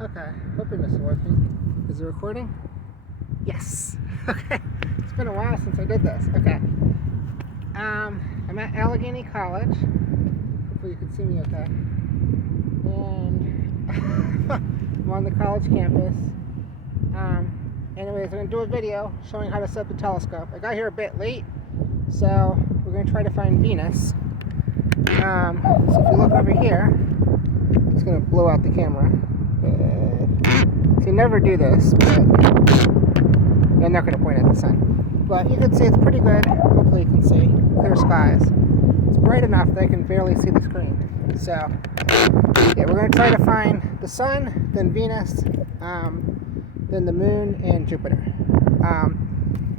Okay, hoping this is working. Is it recording? Yes. Okay. It's been a while since I did this. Okay. I'm at Allegany College. Hopefully you can see me okay. And I'm on the college campus. Anyways, I'm going to do a video showing how to set up the telescope. I got here a bit late, so we're going to try to find Venus. So if you look over here, it's going to blow out the camera. So you never do this, but I'm not going to point at the sun. But you can see it's pretty good. Hopefully you can see. Clear skies. It's bright enough that I can barely see the screen. So, yeah, we're going to try to find the sun, then Venus, then the moon, and Jupiter.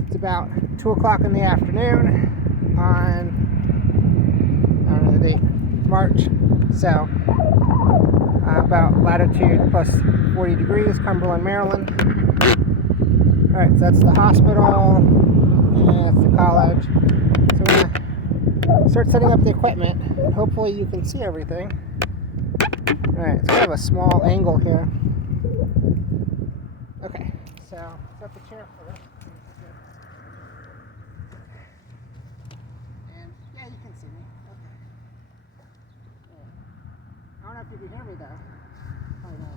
It's about 2 o'clock in the afternoon on, I don't know the date, March. So, about latitude plus 40 degrees, Cumberland, Maryland. Alright, so that's the hospital, and that's the college. So we're going to start setting up the equipment, and hopefully you can see everything. Alright, it's kind of a small angle here. Okay, so set the chair first. And yeah, you can see me. Okay. I don't know if you can hear me though. Probably not.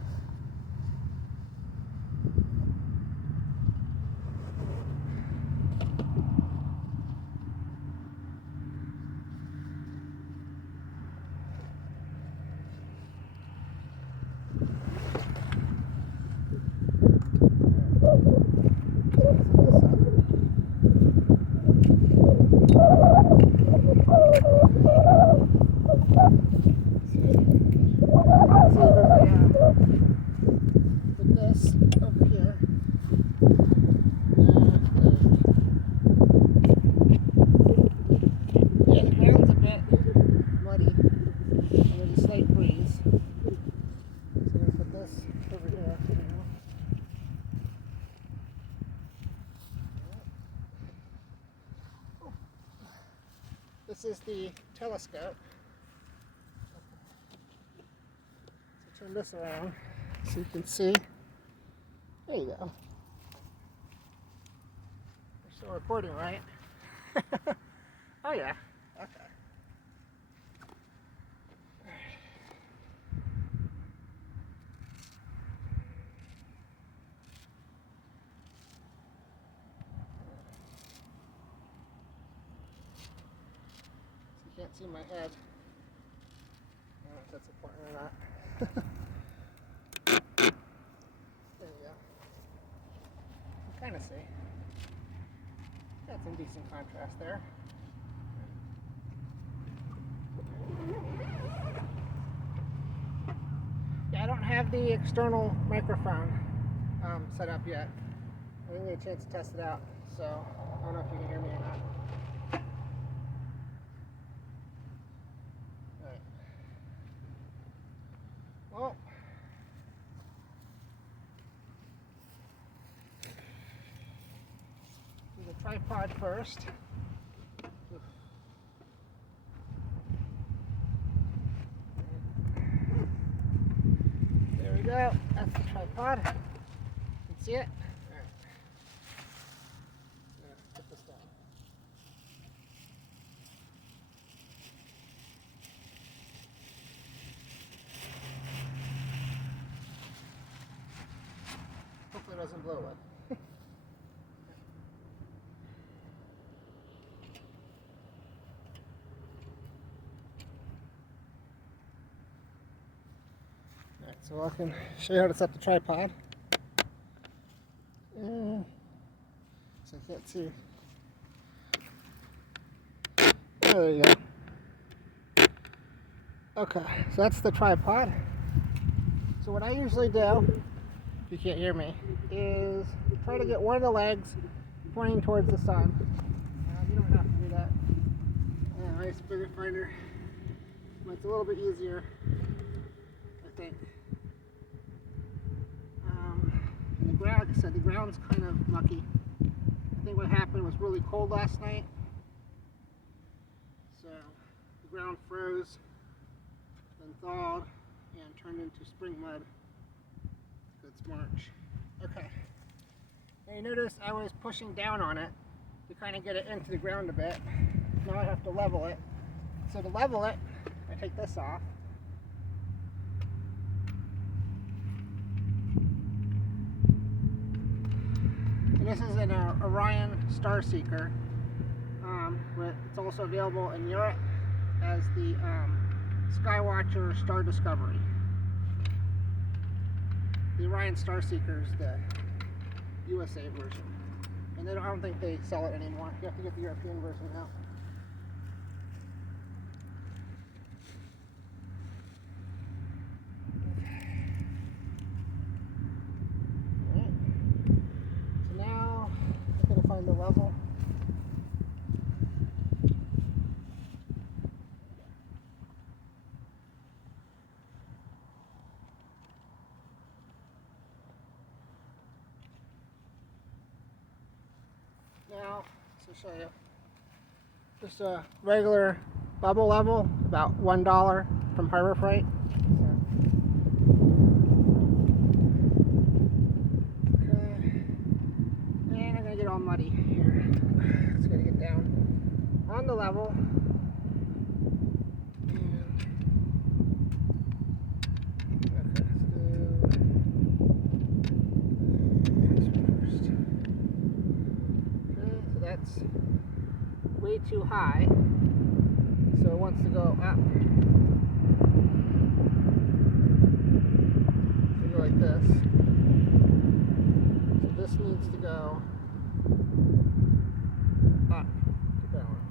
Put this over here. Yeah, the ground's a bit muddy, and there's a slight breeze. So I'm going to put this over here. This is the telescope. So turn this around so you can see. There you go. You're still recording, right? Oh yeah. Okay. So you can't see my head. I don't know if that's important or not. There we go. You can kind of see. Got some decent contrast there. Yeah, I don't have the external microphone set up yet. I didn't get a chance to test it out, so I don't know if you can hear me or not. Alright. Well, do the tripod first. There we go. That's the tripod. You can see it. Alright. Put this down. Hopefully it doesn't blow up. Alright, so I can show you how to set the tripod. So I can't see. There you go. Okay, so that's the tripod. So what I usually do, if you can't hear me, is try to get one of the legs pointing towards the sun. You don't have to do that. Nice bigger finder. But it's a little bit easier, I think. And the ground, like I said, the ground's kind of mucky. I think what happened was really cold last night. So the ground froze, then thawed, and turned into spring mud. It's March. Okay. Now you notice I was pushing down on it to kind of get it into the ground a bit. Now I have to level it. So to level it, I take this off. And this is an Orion Star Seeker. But it's also available in Europe as the Skywatcher Star Discovery. The Orion Star Seeker is the USA version. And I don't think they sell it anymore. You have to get the European version now. Alright. So now I'm going to find the level. Now, to show you, just a regular bubble level, about $1 from Harbor Freight. Okay, and I'm gonna get all muddy here. It's gonna get down on the level. That's way too high, so it wants to go up. So go like this. So this needs to go up to balance.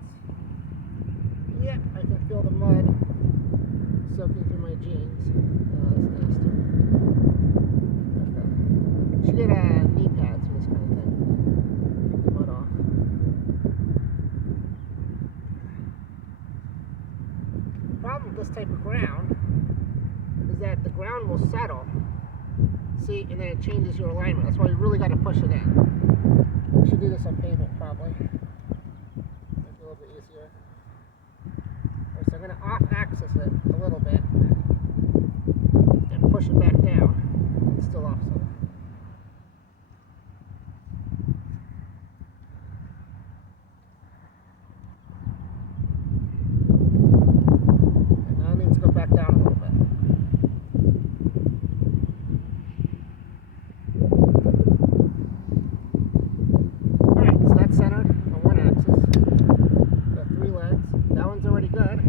Yep, I can feel the mud soaking through my jeans. That's nasty. Okay. You should get knee pads for this kind of thing. Keep the mud off. The problem with this type of ground is that the ground will settle, see, and then it changes your alignment. That's why you really got to push it in. You should do this on pavement probably. Might be a little bit easier. Alright, so I'm going to off-axis it a little bit and push it back down. It's still off center. Back down a little bit. Alright, so that's centered on one axis. Got 3 legs. That one's already good.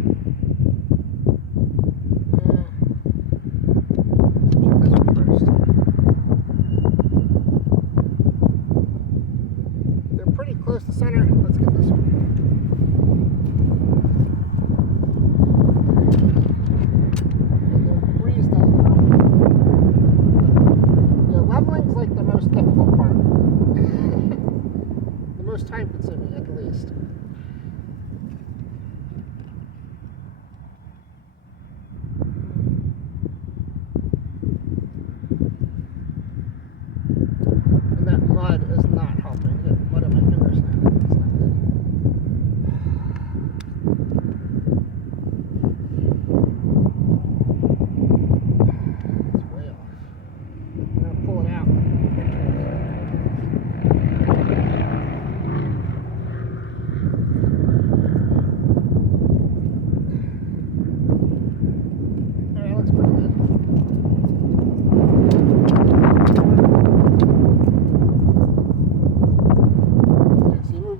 Check this one first. They're pretty close to center. Let's get this one. Like the most difficult part. The most time consuming at the least. And that mud is not helping. I get mud on my fingers now. It's not good. It's way off. I'm going to pull it out.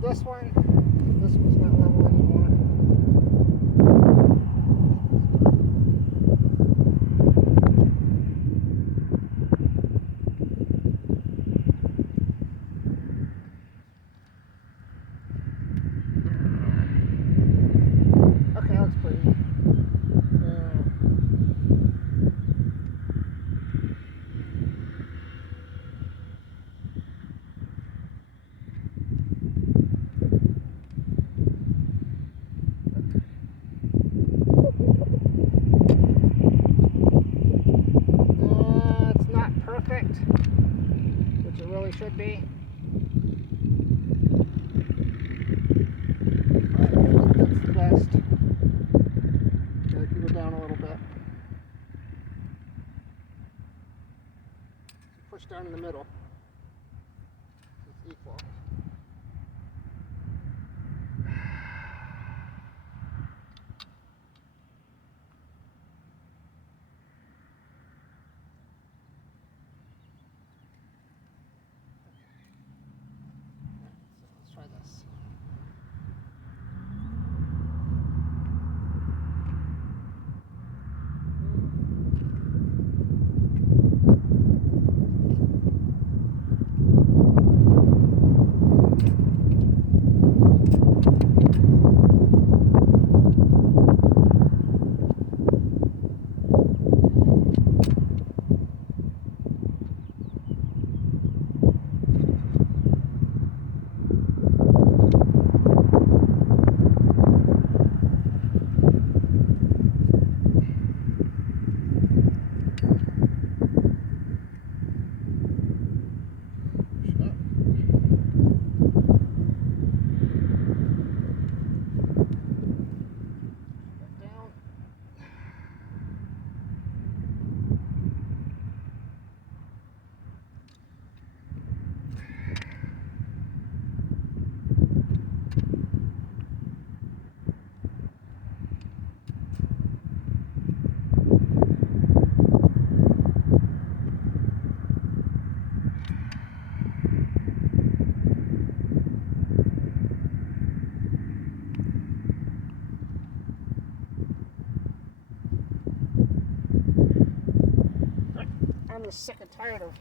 This one's not level anymore. Okay, that looks pretty. Which it really should be. I think that's the best. Okay, I can go down a little bit. push down in the middle. It's equal. So let's try this. I'm just sick and tired of,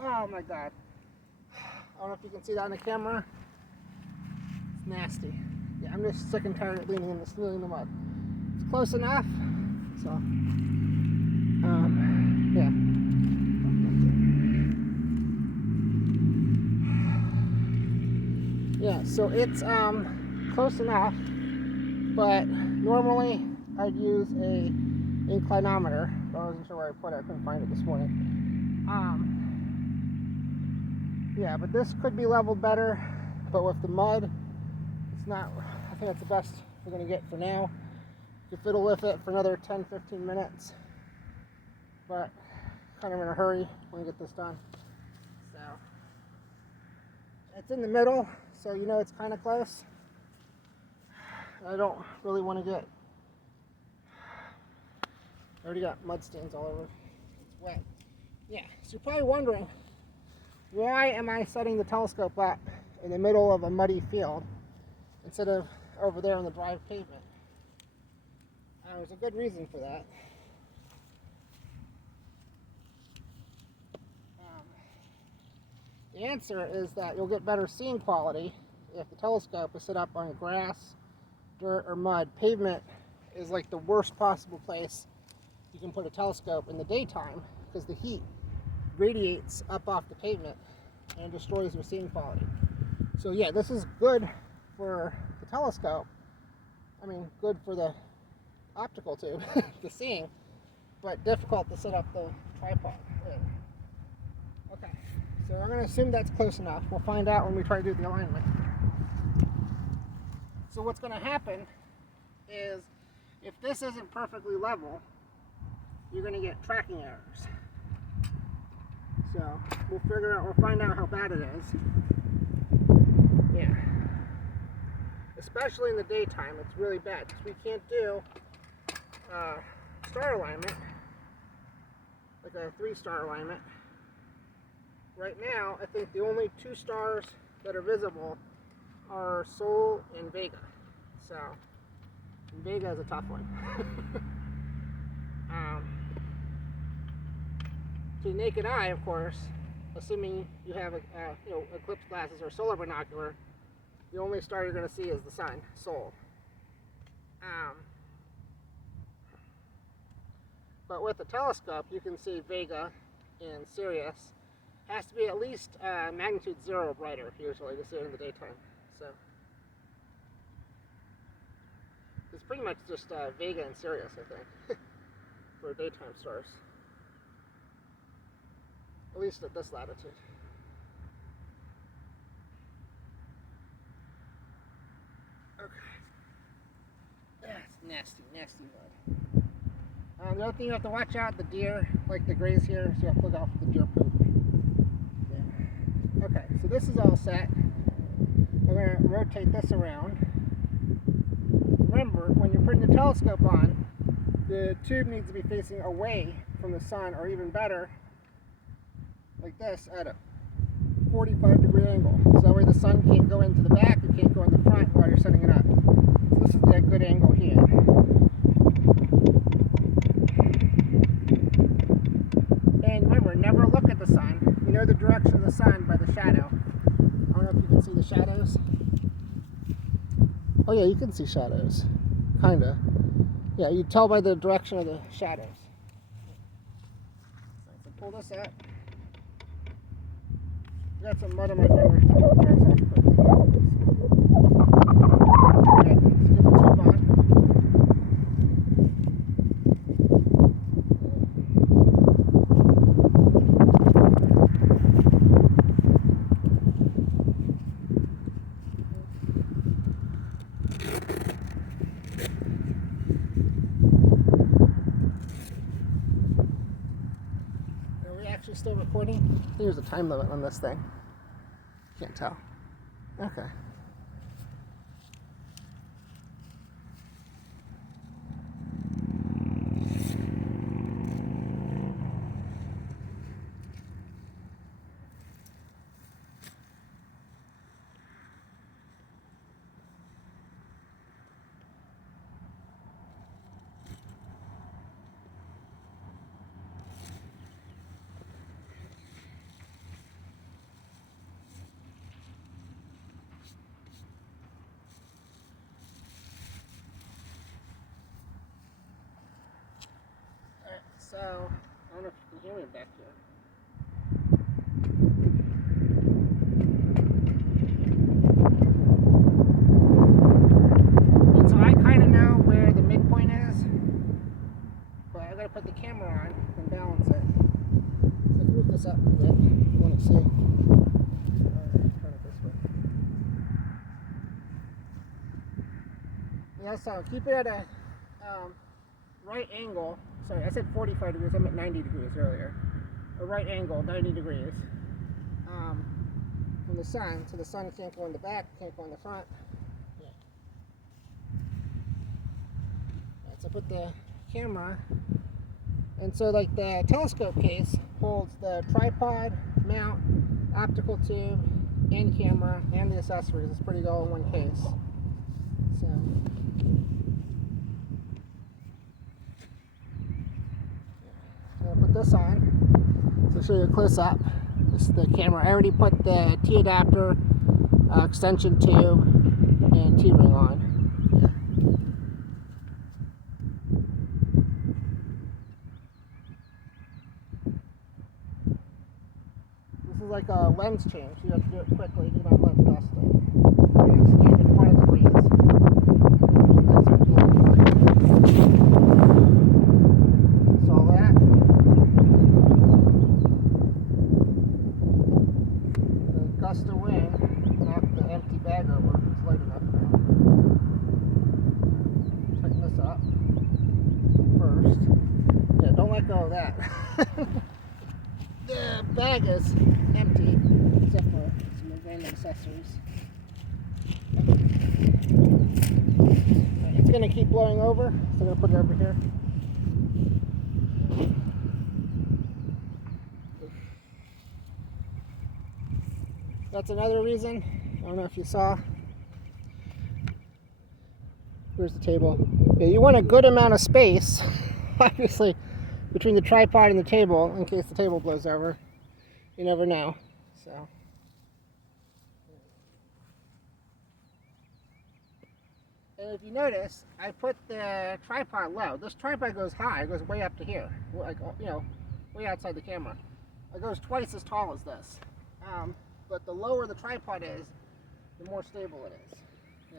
oh my god. I don't know if you can see that on the camera. It's nasty. Yeah, I'm just sick and tired of leaning in the mud. It's close enough, so, yeah. Yeah, so it's close enough, but normally I'd use a inclinometer. I wasn't sure where I put it. I couldn't find it this morning. Yeah, but this could be leveled better, but with the mud, it's not. I think that's the best we're going to get for now. You can fiddle with it for another 10-15 minutes, but kind of in a hurry when we get this done. So it's in the middle, so you know it's kind of close. I don't really want to get. I already got mud stains all over. It's wet. Yeah, so you're probably wondering, why am I setting the telescope up in the middle of a muddy field instead of over there on the dry pavement? There's a good reason for that. The answer is that you'll get better seeing quality if the telescope is set up on grass, dirt, or mud. Pavement is like the worst possible place you can put a telescope in the daytime because the heat radiates up off the pavement and destroys your seeing quality. So yeah, this is good for the telescope. I mean, good for the optical tube, the seeing, but difficult to set up the tripod with. Okay, so I'm going to assume that's close enough. We'll find out when we try to do the alignment. So what's going to happen is, if this isn't perfectly level, you're going to get tracking errors. So we'll find out how bad it is. Yeah. Especially in the daytime, it's really bad because we can't do star alignment, like a 3-star alignment. Right now, I think the only 2 stars that are visible are Sol and Vega. So, Vega is a tough one. To the naked eye, of course, assuming you have eclipse glasses or solar binocular, the only star you're going to see is the sun, Sol. But with a telescope, you can see Vega and Sirius. Has to be at least magnitude 0 brighter, usually, to see it in the daytime. So it's pretty much just Vega and Sirius, I think, for daytime stars. At least at this latitude. Okay. That's nasty, nasty mud. The other thing you have to watch out, the deer, like the grays here, so you have to look out for the deer poop. Okay, so this is all set. We're going to rotate this around. Remember, when you're putting the telescope on, the tube needs to be facing away from the sun, or even better, like this, at a 45-degree angle. So that way the sun can't go into the back, it can't go in the front while you're setting it up. So this is a good angle here. And remember, never look at the sun. You know the direction of the sun by the shadow. I don't know if you can see the shadows. Oh yeah, you can see shadows. Kinda. Yeah, you tell by the direction of the shadows. So pull this up. I got some mud on my fingers, but it dries off quickly. Okay, let's get the tube on. Are we actually still recording? I think there's a time limit on this thing. Can't tell. Okay. So, I don't know if you can hear me back here. And so I kind of know where the midpoint is, but I gotta put the camera on and balance it. So move this up a bit. You want to see? Turn it this way. Yeah, so keep it at a right angle. Sorry, I said 45 degrees, I meant 90 degrees earlier. A right angle, 90 degrees from the sun, so the sun can't go in the back, can't go in the front. Yeah. Right, so put the camera, and so like the telescope case holds the tripod, mount, optical tube, and camera, and the accessories. It's pretty good all in one case. So. Put this on, so I'll show you a close-up. This is the camera. I already put the T adapter, extension tube, and T-ring on. Yeah. This is like a lens change. You have to do it quickly. Do not let dust in. You're going to stand in front of the breeze. Saw that. Gust of wind knocked the empty bag over. It's light enough now. Tighten this up first. Yeah, don't let go of that. The bag is empty except for some random accessories. Right, it's going to keep blowing over, so I'm going to put it over here. That's another reason. I don't know if you saw. Where's the table? Yeah, you want a good amount of space, obviously, between the tripod and the table in case the table blows over. You never know. So. And if you notice, I put the tripod low. This tripod goes high. It goes way up to here, like, you know, way outside the camera. It goes twice as tall as this. But the lower the tripod is, the more stable it is. Yeah.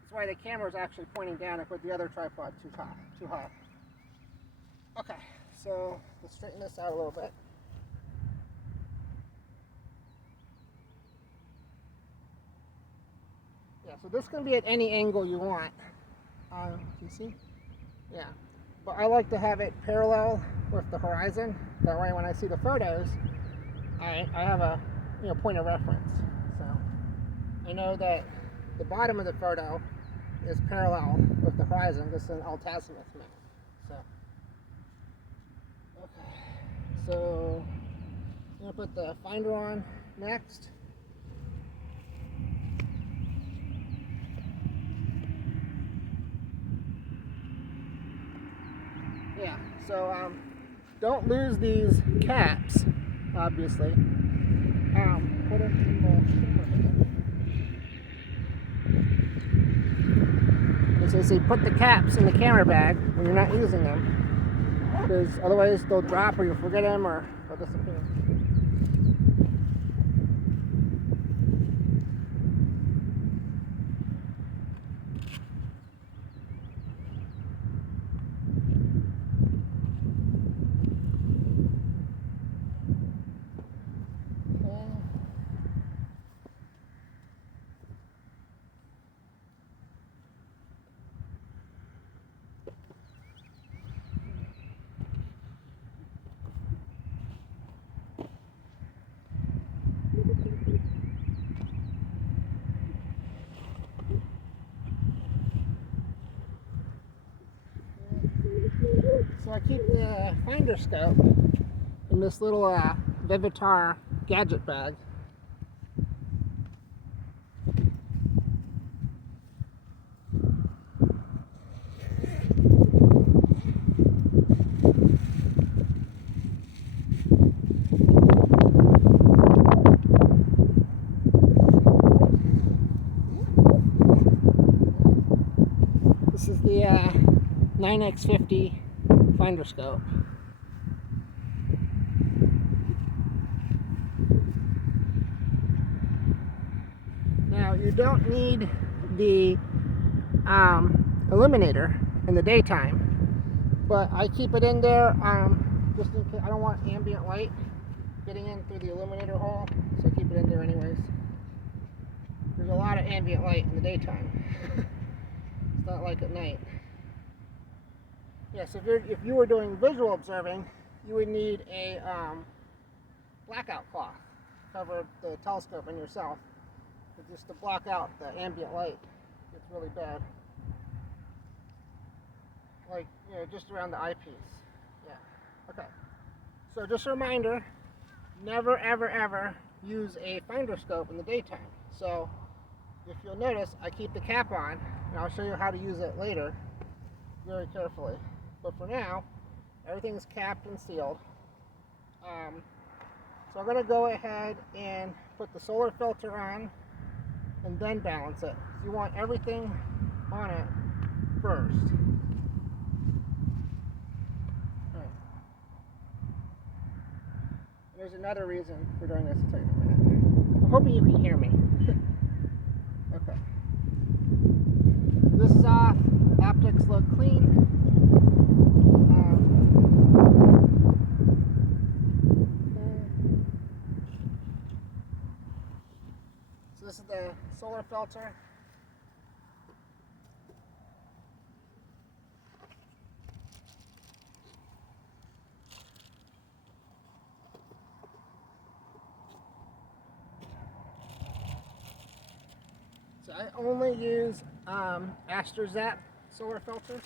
That's why the camera is actually pointing down. I put the other tripod too high. Okay, so let's straighten this out a little bit. Yeah, so this can be at any angle you want. Can you see? Yeah. But I like to have it parallel with the horizon. That way when I see the photos, I have a point of reference. So I know that the bottom of the photo is parallel with the horizon. This is an altazimuth mount. So okay, so I'm gonna put the finder on next. Yeah, so don't lose these caps, obviously. Put it in the camera bag. As I say, put the caps in the camera bag when you're not using them, because otherwise they'll drop or you'll forget them or they'll disappear. So I keep the finder scope in this little Vivitar gadget bag. This is the 9x50 finder scope. Now you don't need the illuminator in the daytime, but I keep it in there just in case. I don't want ambient light getting in through the illuminator hole, so I keep it in there anyways. There's a lot of ambient light in the daytime. It's not like at night. Yes, if you were doing visual observing, you would need a blackout cloth to cover the telescope and yourself, just to block out the ambient light. It's really bad. Like, just around the eyepiece. Yeah. Okay. So just a reminder, never ever ever use a finder scope in the daytime. So if you'll notice, I keep the cap on, and I'll show you how to use it later very carefully. But for now, everything's capped and sealed. So I'm going to go ahead and put the solar filter on and then balance it. So you want everything on it first. Right. There's another reason for doing this. I'll tell you in a minute. I'm hoping you can hear me. Okay. This is off. Optics look clean. So this is the solar filter. So I only use AstroZap solar filters.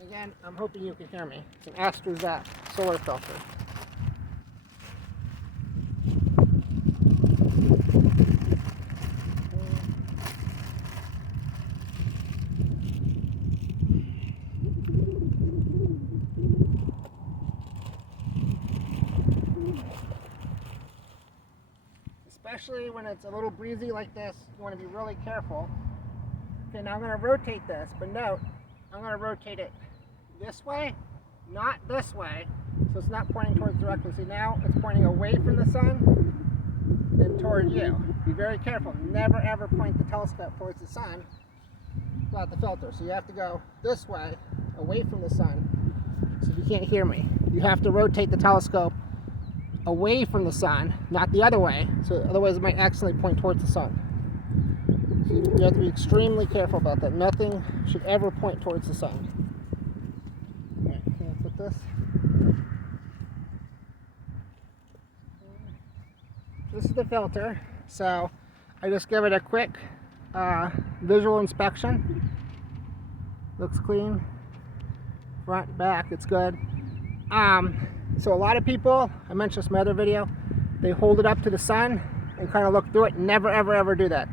Again, I'm hoping you can hear me. It's an AstroZap solar filter. Especially when it's a little breezy like this, you want to be really careful. Okay, now I'm going to rotate this, but note, I'm going to rotate it this way, not this way, so it's not pointing towards directly. See, now it's pointing away from the sun and toward you. Be very careful. Never ever point the telescope towards the sun without the filter. So you have to go this way, away from the sun. So you can't hear me. You have to rotate the telescope away from the sun, not the other way, so otherwise it might accidentally point towards the sun. So you have to be extremely careful about that. Nothing should ever point towards the sun. Alright, I'm going to put this. the filter, so I just give it a quick visual inspection. Looks clean, front, back, it's good. So a lot of people, I mentioned this in my other video, they hold it up to the sun and kind of look through it. Never ever ever do that.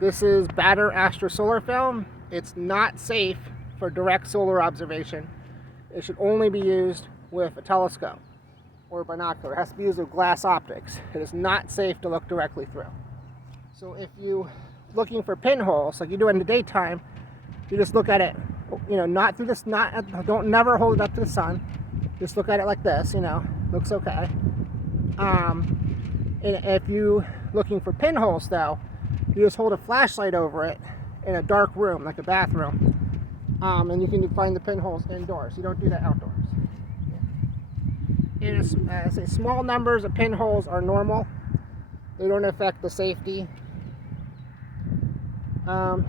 This is batter astro solar film. It's not safe for direct solar observation. It should only be used with a telescope or binocular. It has to be used with glass optics. It is not safe to look directly through. So if you looking for pinholes like you do in the daytime, you just look at it, you know, not through this, don't never hold it up to the sun. Just look at it like this, you know, looks okay. And if you looking for pinholes though, you just hold a flashlight over it in a dark room, like a bathroom, and you can find the pinholes indoors. You don't do that outdoors. It is, say small numbers of pinholes are normal. They don't affect the safety. So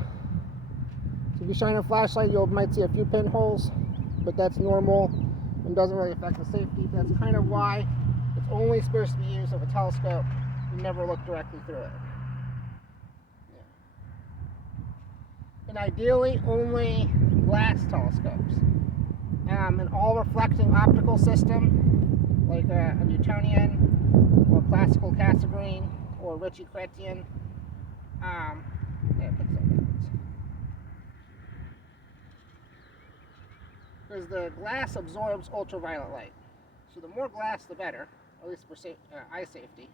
if you shine a flashlight, you might see a few pinholes, but that's normal and doesn't really affect the safety. That's kind of why it's only supposed to be used with a telescope. You never look directly through it. And ideally only glass telescopes. An all-reflecting optical system like a Newtonian or classical Cassegrain or Ritchie-Chrétien. Because the glass absorbs ultraviolet light. So the more glass the better, at least for eye safety.